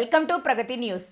Welcome to Pragathi news.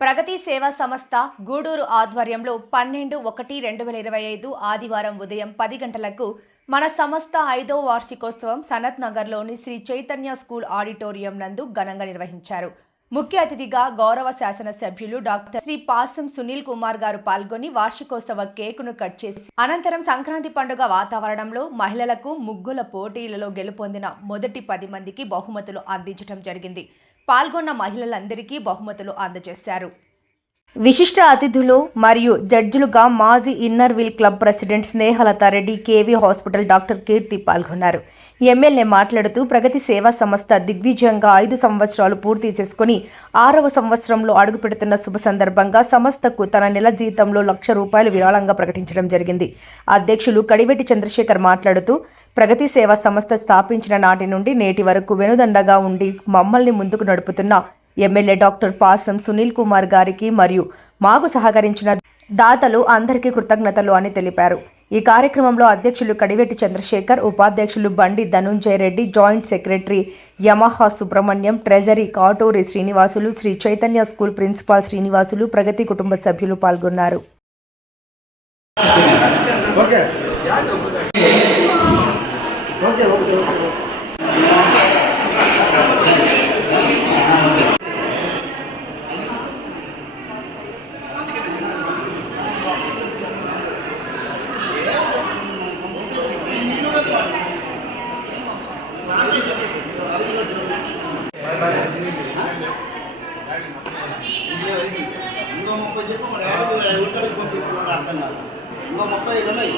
Pragathi సేవా సంస్థ గూడూరు ఆధ్వర్యంలో పన్నెండు ఒకటి రెండు వేల ఇరవై ఐదు ఆదివారం ఉదయం పది గంటలకు మన సంస్థ ఐదో వార్షికోత్సవం సనత్ నగర్లోని శ్రీ చైతన్య స్కూల్ ఆడిటోరియం నందు ఘనంగా నిర్వహించారు. ముఖ్య అతిథిగా గౌరవ శాసనసభ్యులు డాక్టర్ శ్రీ పాసం సునీల్ కుమార్ గారు పాల్గొని వార్షికోత్సవ కేకును కట్ చేసి అనంతరం సంక్రాంతి పండుగ వాతావరణంలో మహిళలకు ముగ్గుల పోటీలలో గెలుపొందిన మొదటి పది మందికి బహుమతులు అందించడం జరిగింది. పాల్గొన్న మహిళలందరికీ బహుమతులు అందజేశారు. విశిష్ట అతిథులు మరియు జడ్జిలుగా మాజీ inner wheel club president Snehalatha Reddy KV hospital doctor Keerthi పాల్గొన్నారు. ఎమ్మెల్యే మాట్లాడుతూ ప్రగతి సేవా సంస్థ దిగ్విజయంగా ఐదు సంవత్సరాలు పూర్తి చేసుకుని ఆరవ సంవత్సరంలో అడుగుపెడుతున్న శుభ సందర్భంగా సంస్థకు తన నెల జీతంలో లక్ష రూపాయలు విరాళంగా ప్రకటించడం జరిగింది. అధ్యక్షులు కడివెట్టి చంద్రశేఖర్ మాట్లాడుతూ ప్రగతి సేవా సంస్థ స్థాపించిన నాటి నుండి నేటి వరకు వెనుదండగా ఉండి మమ్మల్ని ముందుకు నడుపుతున్న ఎమ్మెల్యే డాక్టర్ పాసం సునీల్ కుమార్ గారికి మరియు మాకు సహకరించిన దాతలు అందరికీ కృతజ్ఞతలు అని తెలిపారు. ఈ కార్యక్రమంలో అధ్యక్షులు కడివెట్టి చంద్రశేఖర్ ఉపాధ్యక్షులు Bandi Dhanunjaya Reddy joint secretary Yamaha Subrahmanyam treasury Katuri Srinivasulu Sri Chaitanya school principal Srinivasulu Pragathi కుటుంబ సభ్యులు పాల్గొన్నారు. Okay okay. ముప్పై చెప్పు మరి యాభై ఉత్తరకు అర్థం కాదు ఇంకో ముప్పై ఐదు ఉన్నాయి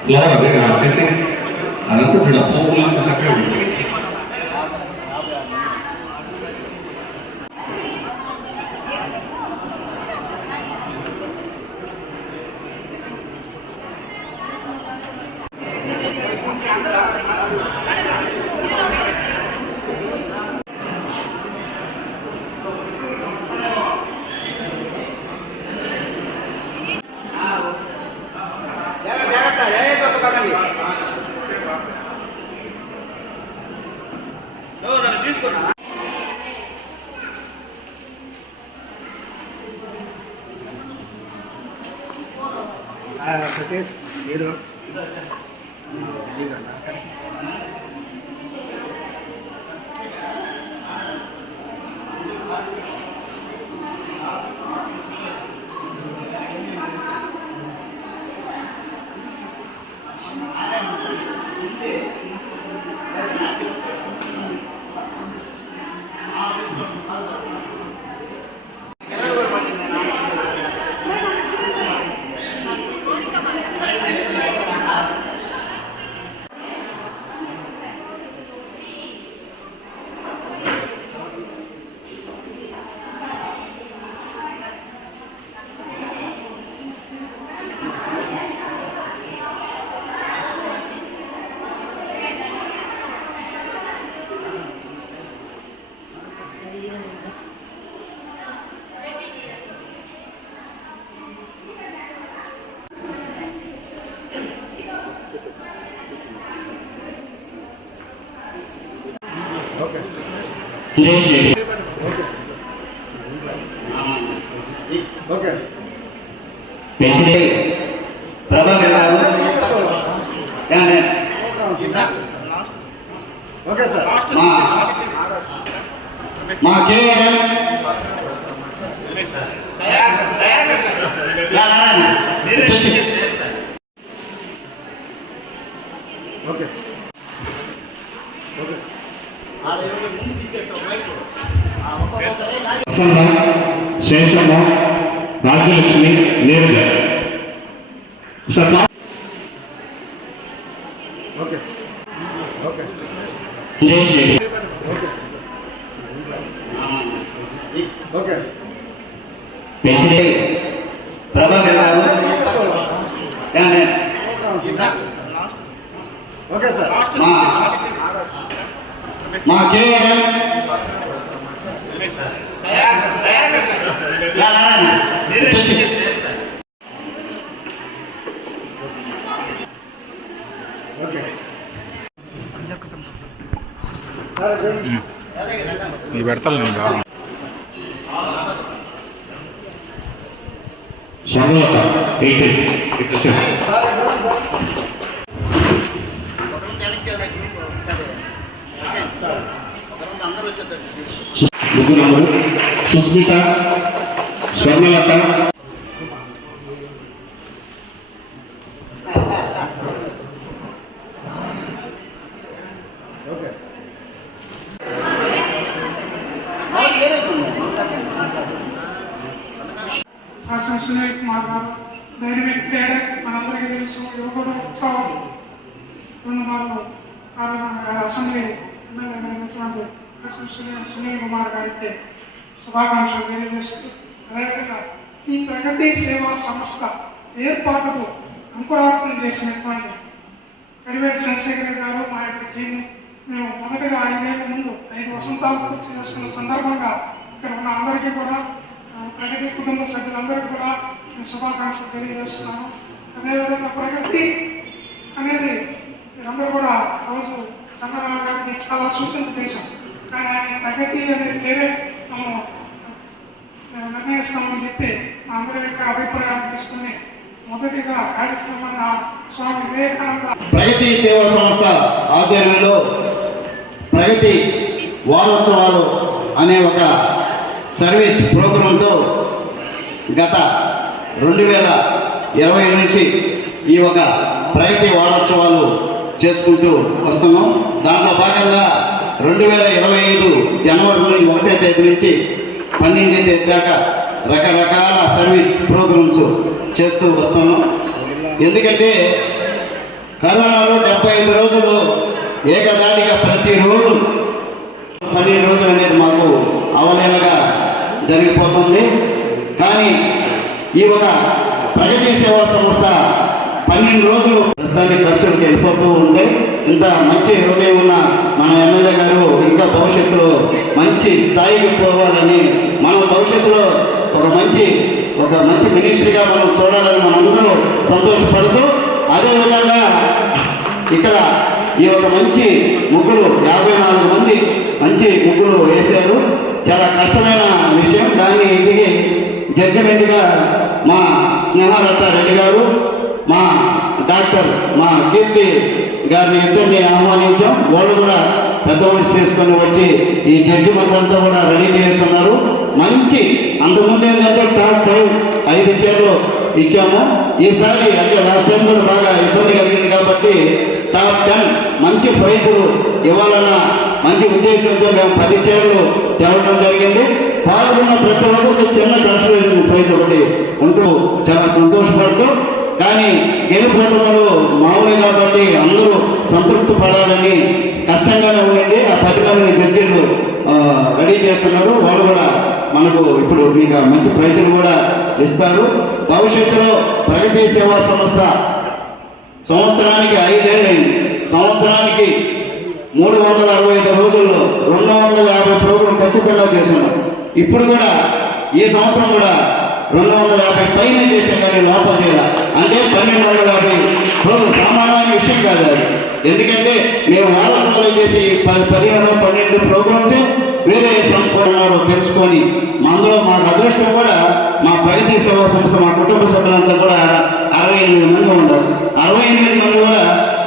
ఫ్లవర్ అదే అదంతా చూడ పువ్వులంతా చక్కగా ఉంటుంది సురేష్ పెంచిడే ప్రభాకర్ గారు ఓకే సార్ మా మా కేవలం okay okay Vasantha Seshamma Rajyalakshmi okay. పెంచిడే Prabhakar garu okay sir. మా మా కేవలం ఇది పెడతాను నేను సర్వత Susmitha Swarnalatha okay Kumar garu dynamic leader మనందరికీ తెలుసు యువకుడు ఉత్సవం రెండు మార్లు అసెంబ్లీ సునీల్ కుమార్ గారికి శుభాకాంక్షలు తెలియజేస్తూ అదేవిధంగా ఈ ప్రగతి సేవా సంస్థ ఏర్పాటుకు అంకురార్పణ చేసినటువంటి కడివేటి చంద్రశేఖర్ గారు మా యొక్క టీం మేము మొదటగా ఐదేళ్ళ ముందు ఐదు వసంతాలు పూర్తి చేసుకున్న సందర్భంగా ఇక్కడ ఉన్న అందరికీ కూడా ప్రగతి కుటుంబ సభ్యులందరికీ కూడా నేను శుభాకాంక్షలు తెలియజేస్తున్నాను. అదేవిధంగా ప్రగతి అనేది మీరందరూ కూడా రోజు చంద్రబాబు గారికి చాలా సూచనలు చేశాం కానీ ఆయన ప్రగతి అనే పేరే మనం నిర్ణయిస్తామని చెప్పి అందరి యొక్క అభిప్రాయాలు తీసుకుని మొదటిగా కార్యక్రమాన్ని స్వామి వివేకానంద ప్రగతి సేవా సంస్థ ఆధ్వర్యంలో ప్రగతి వారోత్సవాలు అనే ఒక సర్వీస్ ప్రోగ్రాంతో గత రెండు వేల ఇరవై నుంచి ఈ ఒక ప్రగతి వారోత్సవాలు చేసుకుంటూ వస్తున్నాం. దాంట్లో భాగంగా రెండు వేల ఇరవై ఐదు జనవరి నుంచి ఒకటో తేదీ నుంచి పన్నెండు దాకా రకరకాల సర్వీస్ ప్రోగ్రామ్స్ చేస్తూ వస్తున్నాం. ఎందుకంటే కరోనాలో డెబ్బై ఐదు రోజులు ఏకదాటిగా ప్రతిరోజు పన్నెండు రోజులు అనేది మాకు అవలేలగా జరిగిపోతుంది. కానీ ఈ ఒక ప్రగతి సేవా సంస్థ పన్నెండు రోజులు ప్రస్తుతానికి ఖర్చులు వెళ్ళిపోతూ ఉంటే ఇంత మంచి హృదయం ఉన్న మన ఎమ్మెల్యే గారు ఇంకా భవిష్యత్తులో మంచి స్థాయికి పోవాలని మనం భవిష్యత్తులో ఒక మంచి ఒక మంచి మినిస్ట్రీగా మనం చూడాలని మనందరూ సంతోషపడుతూ అదేవిధంగా ఇక్కడ ఈ ఒక మంచి ముగ్గురు యాభై నాలుగు మంది మంచి ముగ్గురు వేశారు. చాలా కష్టమైన విషయం. దాన్ని ఇది జడ్జిమెంట్గా మా స్నేహాలత రెడ్డి గారు మా డాక్టర్ మా కీర్తి గారిని ఇద్దరిని ఆహ్వానించాం. వాళ్ళు కూడా పెద్ద మనిషి చేసుకొని వచ్చి ఈ జడ్జిమెంట్ అంతా కూడా రెడీ చేస్తున్నారు. మంచి అంతకుముందు ఏంటంటే టాప్ ఫైవ్ ఐదు చీరలు ఇచ్చాము. ఈసారి అంటే లాస్ట్ టైం కూడా బాగా ఇబ్బంది కలిగింది కాబట్టి టాప్ టెన్ మంచి ప్రైజులు ఇవ్వాలన్న మంచి ఉద్దేశంతో మేము పది చీరలు తేవడం జరిగింది. పాల్గొన్న ప్రతి ఒక్కరికి చిన్న కన్సలేషన్ ప్రైజ్ ఒకటి ఉంటూ చాలా సంతోషపడుతూ కానీ గెలుపొట్టడంలో మామూలు కాబట్టి అందరూ సంతృప్తి పడాలని కష్టంగానే ఉండండి. ఆ పది మంది జడ్జీలు రెడీ చేస్తున్నారు. వాళ్ళు కూడా మనకు ఇప్పుడు మీకు మంచి ప్రైజులు కూడా ఇస్తారు. భవిష్యత్తులో ప్రగతి సేవా సంస్థ సంవత్సరానికి ఐదేళ్ళైంది సంవత్సరానికి మూడు వందల అరవై ఐదు రోజుల్లో రెండు వందల యాభై ప్రోగ్రాం ఖచ్చితంగా చేస్తున్నారు. ఇప్పుడు కూడా ఈ సంవత్సరం కూడా రెండు వందల యాభై పైన చేసాం కానీ లోపల చేయాలి? అంటే పన్నెండు వందల యాభై. ప్రోగ్రాం సామాన్యమైన విషయం కాదు అది. ఎందుకంటే మేము వారాంతాలు చేసి పది పదిహేను పన్నెండు ప్రోగ్రామ్స్ వేరే సంపూర్ణాలు తెలుసుకొని అందులో మాకు అదృష్టం కూడా మా ప్రగతి సేవా సంస్థ మా కుటుంబ సభ్యులంతా కూడా అరవై ఎనిమిది మంది ఉన్నారు. అరవై ఎనిమిది మంది కూడా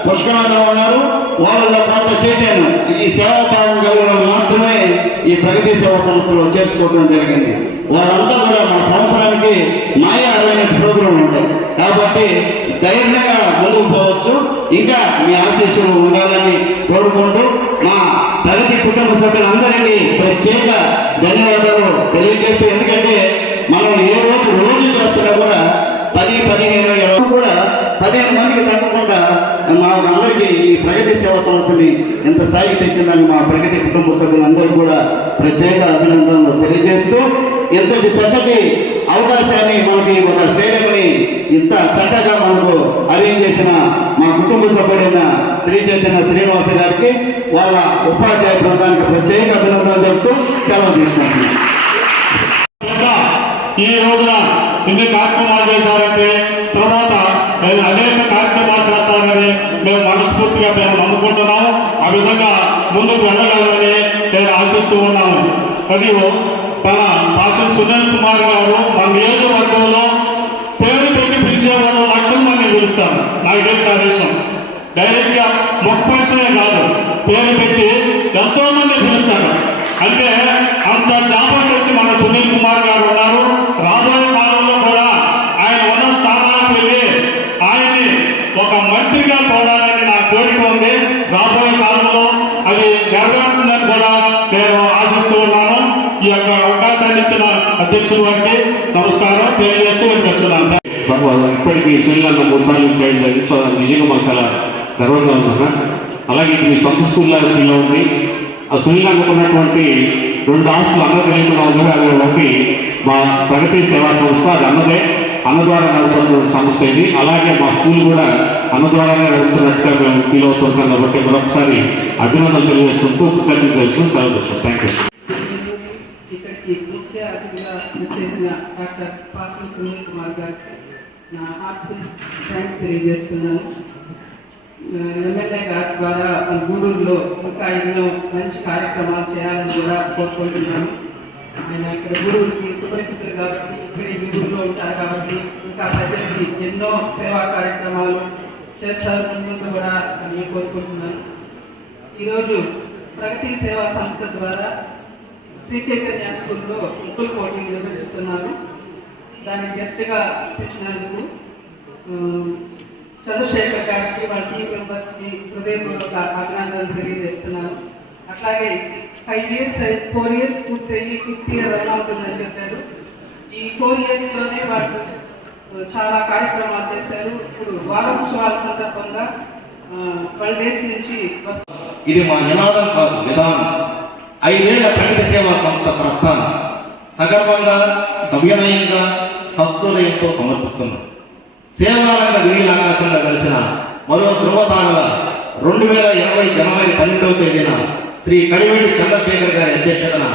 పుష్కలంగా ఉన్నారు. వాళ్ళలో కొంత చేశాను ఈ సేవాభావం కలిగిన మాత్రమే ఈ ప్రగతి సేవా సంస్థలో చేర్చుకోవడం జరిగింది. వాళ్ళంతా కూడా మా సంవత్సరానికి మాయారమైన అరవై ప్రోగ్రాంలు ఉంటాయి. కాబట్టి ధైర్యంగా ముందుకు పోవచ్చు. ఇంకా మీ ఆశీస్సులు ఉండాలని కోరుకుంటూ మా ప్రగతి కుటుంబ సభ్యులందరికీ ప్రత్యేక ధన్యవాదాలు తెలియజేస్తూ ఎందుకంటే మనం ఏ రోజు రోజు చేస్తున్నా కూడా పది పదిహేను ఇరవై కూడా పదిహేను మందికి తప్పకుండా మా అందరికీ ఈ ప్రగతి సేవా సంస్థని ఎంత స్థాయికి తెచ్చిందని మా ప్రగతి కుటుంబ సభ్యులందరూ కూడా ప్రత్యేక అభినందనలు తెలియజేస్తూ ఎంతటి చక్కటి అవకాశాన్ని మనకి ఒక స్టేడియంని ఇంత చక్కగా మనకు అరేంజ్ చేసిన మా కుటుంబ సభ్యుడైన శ్రీ చైతన్య శ్రీనివాస గారికి వాళ్ళ ఉపాధ్యాయ బృందానికి ప్రత్యేక అభినందనలు చెప్తూ సెలవు తీసుకుంటున్నాను ఈ రోజున ఇన్ని కార్యక్రమాలు చేశారంటే తర్వాత నేను అనేక కార్యక్రమాలు చేస్తానని మేము మనస్ఫూర్తిగా మేము నమ్ముకుంటున్నాము. ఆ విధంగా ముందుకు వెళ్ళగలరని నేను ఆశిస్తూ ఉన్నాను. మరియు మన పాసం సునీల్ కుమార్ గారు మన నియోజకవర్గంలో పేరు పెట్టి పిలిచేవాడు లక్షల మంది పిలుస్తాను నాకు తెలిసి ఆదేశం డైరెక్ట్గా ముఖ పరిచయమే కాదు. పేరు పెట్టి మీ ఇప్పటికీ శ్రీలంక మూడు సార్లు చేయడం జరిగింది సో నిజంగా మాకు చాలా గర్వంగా ఉందన్న. అలాగే ఇది మీ సొంత స్కూల్లో పిల్ల ఉంది ఆ శ్రీలంకకు ఉన్నటువంటి రెండు ఆస్తులు అన్న తెలియకుండా ఉన్నవి అవి ఒకటి మా ప్రగతి సేవా సంస్థ అది అన్నదే. అన్న ద్వారా నడుపుతున్న సంస్థ ఇది. అలాగే మా స్కూల్ కూడా అన్న ద్వారానే నడుపుతున్నట్టుగా మేము ఫీల్ అవుతుంటాం కాబట్టి మరొకసారి అభినందనలు తెలియజేస్తుంటూ కృతజ్ఞత చేస్తూ సెలవు చేస్తాం థ్యాంక్ యూ ఇక్కడికి ముఖ్య అతిథిగా చేసిన డాక్టర్ పాసం సునీల్ కుమార్ గారికి నా హార్ట్ఫుల్ థ్యాంక్స్ తెలియజేస్తున్నాను. ఎమ్మెల్యే గారి ద్వారా గూడూరులో ఇంకా ఎన్నో మంచి కార్యక్రమాలు చేయాలని కూడా కోరుకుంటున్నాను. ఆయన ఇక్కడ గూడూరుకి సుపరిచితులు కాబట్టి ఇక్కడ ఈ గూడూరులో ఉంటారు కాబట్టి ఇంకా ప్రజలకి ఎన్నో సేవా కార్యక్రమాలు చేస్తారు ముందు కూడా అని కోరుకుంటున్నాను. ఈరోజు ప్రగతి సేవా సంస్థ ద్వారా శ్రీ చైతన్య స్కూల్లో ముగ్గులు పోటీలు నిర్వహిస్తున్నారు. దానికి గెస్ట్గా తెచ్చినందుకు చంద్రశేఖర్ గారికి వాళ్ళ టీం మెంబర్స్కి హృదయపూర్వక అభినందనలు తెలియజేస్తున్నాను. అట్లాగే ఫైవ్ ఇయర్స్ ఫోర్ ఇయర్స్ పూర్తయి ఫిఫ్త్ ఇయర్ ఎలా ఉంటుందని చెప్పారు. ఈ ఫోర్ ఇయర్స్లోనే వాళ్ళు చాలా కార్యక్రమాలు చేశారు. ఇప్పుడు వారోత్సవాల సందర్భంగా ట్వెల్వ్ డేస్ నుంచి ఇది మా నినాదం కాదు విధానం. ఐదేళ్ళ ప్రగతి సేవా సంస్థ ప్రస్థానం. సగర్వంగా సవ్యమయంగా సహృదయంతో సమర్పిస్తున్నాం సేవారంగ వీళ్ళ ఆకాశంగా కలిసిన మరో ధృవతానల రెండు వేల ఇరవై జనవరి పన్నెండవ తేదీన శ్రీ కడివెల్లి చంద్రశేఖర్ గారి అధ్యక్షతన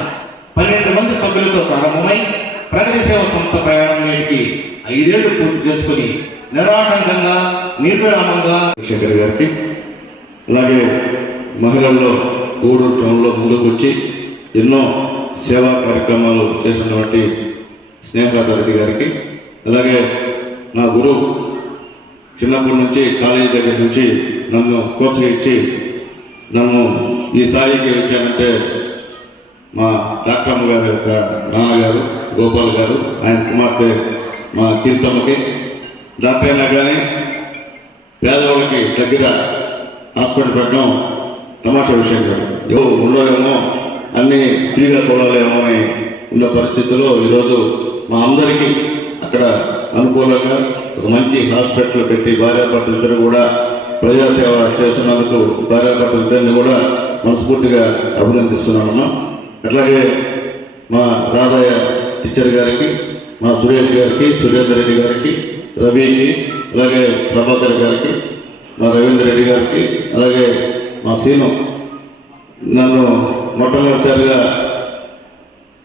పన్నెండు మంది సభ్యులతో ప్రారంభమై ప్రగతి సేవ సంస్థ ప్రయాణం నేటికి ఐదేళ్ళు పూర్తి చేసుకుని నిరాటంకంగా నిర్విరామంగా శేఖర్ గారికి అలాగే మహిళల్లో గూడూరు టౌన్లో ముందుకు వచ్చి ఎన్నో సేవా కార్యక్రమాలు చేసినటువంటి స్నేహలత రెడ్డి గారికి అలాగే నా గురువు చిన్నప్పటి నుంచి కాలేజీ దగ్గర నుంచి నన్ను ప్రోత్సహించి నన్ను ఈ స్థాయికి వచ్చానంటే మా డాక్టర్మ్మ గారి యొక్క నాన్నగారు గోపాల్ గారు ఆయన కుమార్తె మా కీర్తమ్మకి డాక్టర్ అయినా కానీ పేదవాళ్ళకి దగ్గర హాస్పిటల్ పెట్టడం తమాషా విషయం కాదు. ఎవరు ఉండలేమో అన్నీ ఫ్రీగా చూడలేమో అని ఉన్న పరిస్థితుల్లో ఈరోజు మా అందరికీ అక్కడ అనుకూలంగా ఒక మంచి హాస్పిటల్ పెట్టి భార్యాభర్తలు ఇద్దరు కూడా ప్రజాసేవ చేస్తున్నందుకు భార్యాభర్తలు ఇద్దరిని కూడా మనస్ఫూర్తిగా అభినందిస్తున్నాను అట్లాగే మా రాధయ్య టీచర్ గారికి మా సురేష్ గారికి సురేందర్ రెడ్డి గారికి రవికి అలాగే ప్రభాకర్ గారికి మా రవీందర్ రెడ్డి గారికి అలాగే మా సీను నన్ను మొట్టమొదటిసారిగా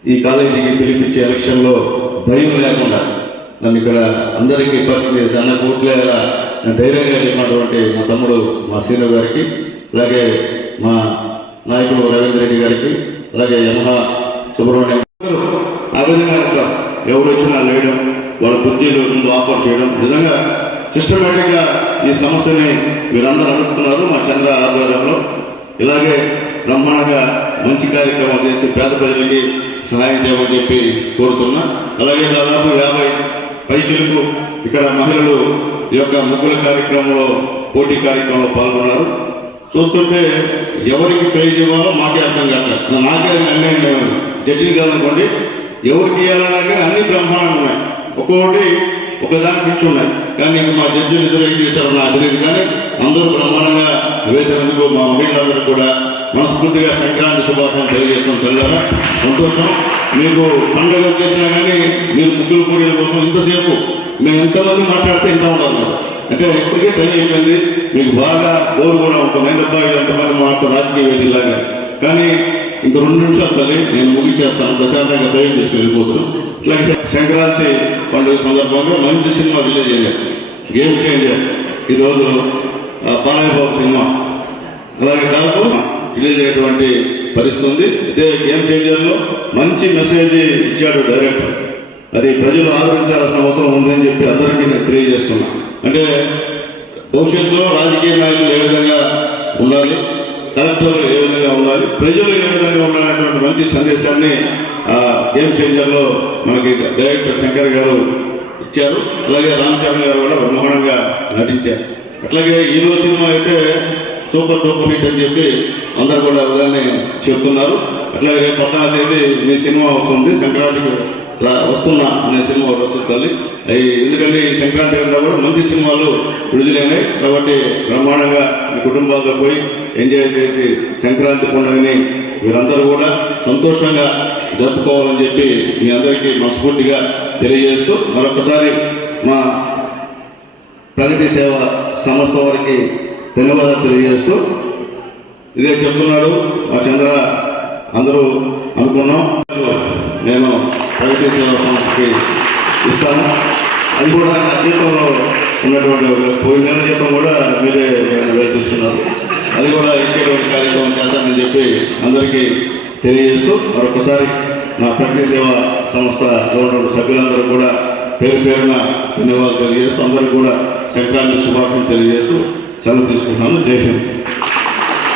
ఈ కాలేజీకి పిలిపించే ఎలక్షన్లో భయం లేకుండా నన్ను ఇక్కడ అందరికీ పరిచయం చేసి అన్న కోట్లేలా ధైర్యంగా చెప్పినటువంటి మా తమ్ముడు మా సీను గారికి అలాగే మా నాయకుడు రవీంద్ర రెడ్డి గారికి అలాగే యమహా సుబ్రహ్మణ్యం ఆ విధంగా ఎవరు వచ్చినా లేయడం వాళ్ళ బుద్ధీలు ముందు ఆఫర్ చేయడం నిజంగా సిస్టమేటిక్గా ఈ సమస్యని మీరందరూ అనుకుంటున్నారు మా చంద్ర ఆధ్వర్యంలో. ఇలాగే బ్రహ్మాండంగా మంచి కార్యక్రమం చేసి పేద ప్రజలకి సహాయం చేయమని చెప్పి కోరుతున్నా. అలాగే దాదాపు యాభై పైచులకు ఇక్కడ మహిళలు ఈ యొక్క ముగ్గుల కార్యక్రమంలో పోటీ కార్యక్రమంలో పాల్గొన్నారు. చూస్తుంటే ఎవరికి ప్రైజ్ ఇవ్వాలో మాకే అర్థం కాక నాకే అన్నీ మేము జడ్జిలు కాదనుకోండి ఎవరికి ఇవ్వాలన్నా కానీ అన్ని బ్రహ్మాండంగా ఉన్నాయి. ఒక్కొక్కటి ఒకదానికి ఇచ్చి ఉన్నాయి. కానీ మా జడ్జిలు ఇద్దరు ఏం చేశారో నాకు తెలియదు కానీ అందరూ బ్రహ్మాండంగా వేసినందుకు మా మహిళలందరూ కూడా మనస్ఫూర్తిగా సంక్రాంతి శుభాకాంక్షలు తెలియజేస్తాం తెల్లారా సంతోషం. మీకు పండుగ చేసినా కానీ మీరు ముగ్గురు కూడీల కోసం ఇంతసేపు మేము ఎంతమంది మాట్లాడితే ఇంత ఉండాలి అంటే ఇప్పటికే టైం అయిపోయింది. మీకు బాగా బోరు కూడా ఉంటుంది. ఎందుకంటే ఎంతమంది మాకు రాజకీయ వేదిలాగా కానీ ఇంక రెండు నిమిషాలు తల్లి నేను ముగిచేస్తాను. ప్రశాంతంగా ప్రయోగం తీసుకుని వెళ్ళిపోతున్నాను ఇట్లాగే సంక్రాంతి పండుగ సందర్భంగా మంచి సినిమా రిలీజ్ చేయాలి. గేమ్ చేంజర్ ఈరోజు ఆ, బాలయ్య బాబు సినిమా. అలాగే దాదాపు రిలీజ్ అయ్యేటువంటి పరిస్థితి ఉంది. ఇదే గేమ్ చేంజర్లో మంచి మెసేజ్ ఇచ్చాడు డైరెక్టర్. అది ప్రజలు ఆదరించాల్సిన అవసరం ఉందని చెప్పి అందరికీ నేను తెలియజేస్తున్నా. అంటే భవిష్యత్తులో రాజకీయ నాయకులు ఏ విధంగా ఉండాలి కలెక్టర్లు ఏ విధంగా ఉండాలి ప్రజలు ఏ విధంగా ఉండాలనేటువంటి మంచి సందేశాన్ని ఆ గేమ్ చేంజర్లో మనకి డైరెక్టర్ శంకర్ గారు ఇచ్చారు. అలాగే రామ్ చరణ్ గారు కూడా బ్రహ్మాండంగా నటించారు. అట్లాగే హీరో సినిమా అయితే సూపర్ డూపర్ హిట్ అని చెప్పి అందరు కూడా అలానే చెప్తున్నారు. అట్లాగే రేపు పద్నాలుగు తేదీ మీ సినిమా వస్తుంది. సంక్రాంతికి వస్తున్నా అనే సినిమా వస్తుంది తల్లి. ఎందుకంటే ఈ సంక్రాంతి కింద కూడా మంచి సినిమాలు విడుదలైనాయి. కాబట్టి బ్రహ్మాండంగా మీ కుటుంబాలతో పోయి ఎంజాయ్ చేసి సంక్రాంతి పండుగని మీరందరూ కూడా సంతోషంగా జరుపుకోవాలని చెప్పి మీ అందరికీ మనస్ఫూర్తిగా తెలియజేస్తూ మరొకసారి మా ప్రగతి సేవ సంస్థ వారికి ధన్యవాదాలు తెలియజేస్తూ ఇదే చెప్తున్నాడు. మా చంద్ర అందరూ అనుకున్నాం. నేను ప్రగతి సేవ సంస్థకి ఇస్తాను. అది కూడా నా జీతంలో ఉన్నటువంటి ఒక పోయిన నెల జీతం కూడా మీరే తీసుకున్నారు అది కూడా ఇచ్చేటువంటి కార్యక్రమం చేశానని చెప్పి అందరికీ తెలియజేస్తూ మరొకసారి నా ప్రగతి సేవ సంస్థ ఉన్నటువంటి సభ్యులందరూ కూడా పేరు పేరున ధన్యవాదాలు తెలియజేస్తూ అందరికీ కూడా సంక్రాంతి శుభాకాంక్షలు తెలియజేస్తూ సెలవు తీసుకుంటున్నాను. జై హింద్.